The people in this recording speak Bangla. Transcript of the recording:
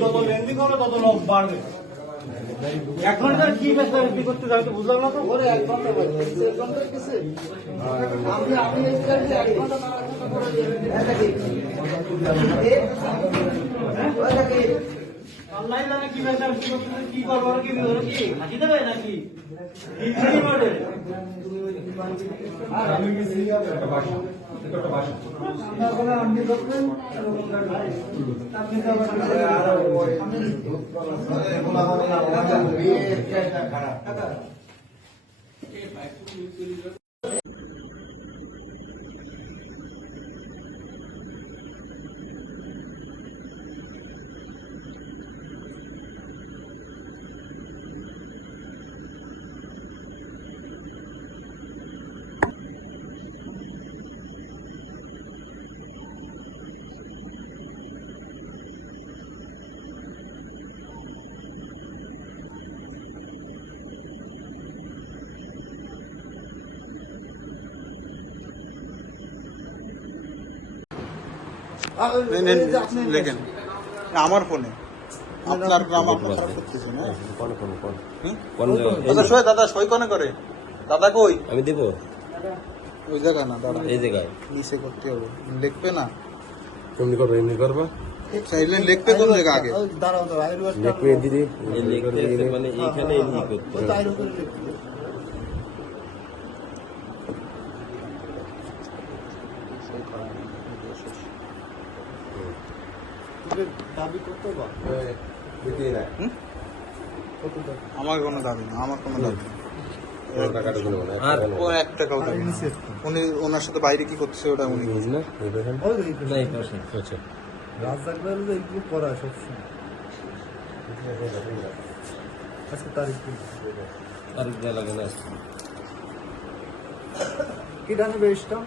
যত লেন্দি করবে তত লোক বাড়বে। 1 ঘন্টার কি ব্যবস্থা করতে যাবে তো বুঝলাম না তো। ওরে 1 ঘন্টা বলে 1 ঘন্টার কিছু আমি এই কাজে 1 ঘন্টা না করে এটা কি অনলাইন না কি ব্যবস্থা কি করব আর কি হলো কি হাজি দেবে নাকি কি মডেল আর আমি কি সিরিয়া একটা ভাষা একটা ভাষা আমরা আপনি দেখবেন আপনি তো আর আমি বলা হবে না এটা খারাপ লেখেন আমার ফোনে আপনার গ্রাম আপনার খারাপ করতেছে না দাদা সই দাদা সই কোনে করে দাদা কই আমি দেব ওই জায়গা না দাদা এই জায়গায় নিচে করতে হবে লিখবে না তুমি করবে এমনি করবা চাইলে লিখবে কোন জায়গা আগে দাঁড়াও দাঁড়াও লিখবে দিদি লিখতে মানে এইখানে এই করতে দাবি করতে বা আমার কোনো দাবি না আমার কোনো দাবি আর ও 1 টাকাও দেবে না। উনি ওনার সাথে বাইরে কি করতেছে ওটা উনি না এই পাশে আচ্ছা রাজদাকবার এইগুলো করা সবসময় আজকে তারিখ আর দেয়া লাগে না কি ডানে বেশটা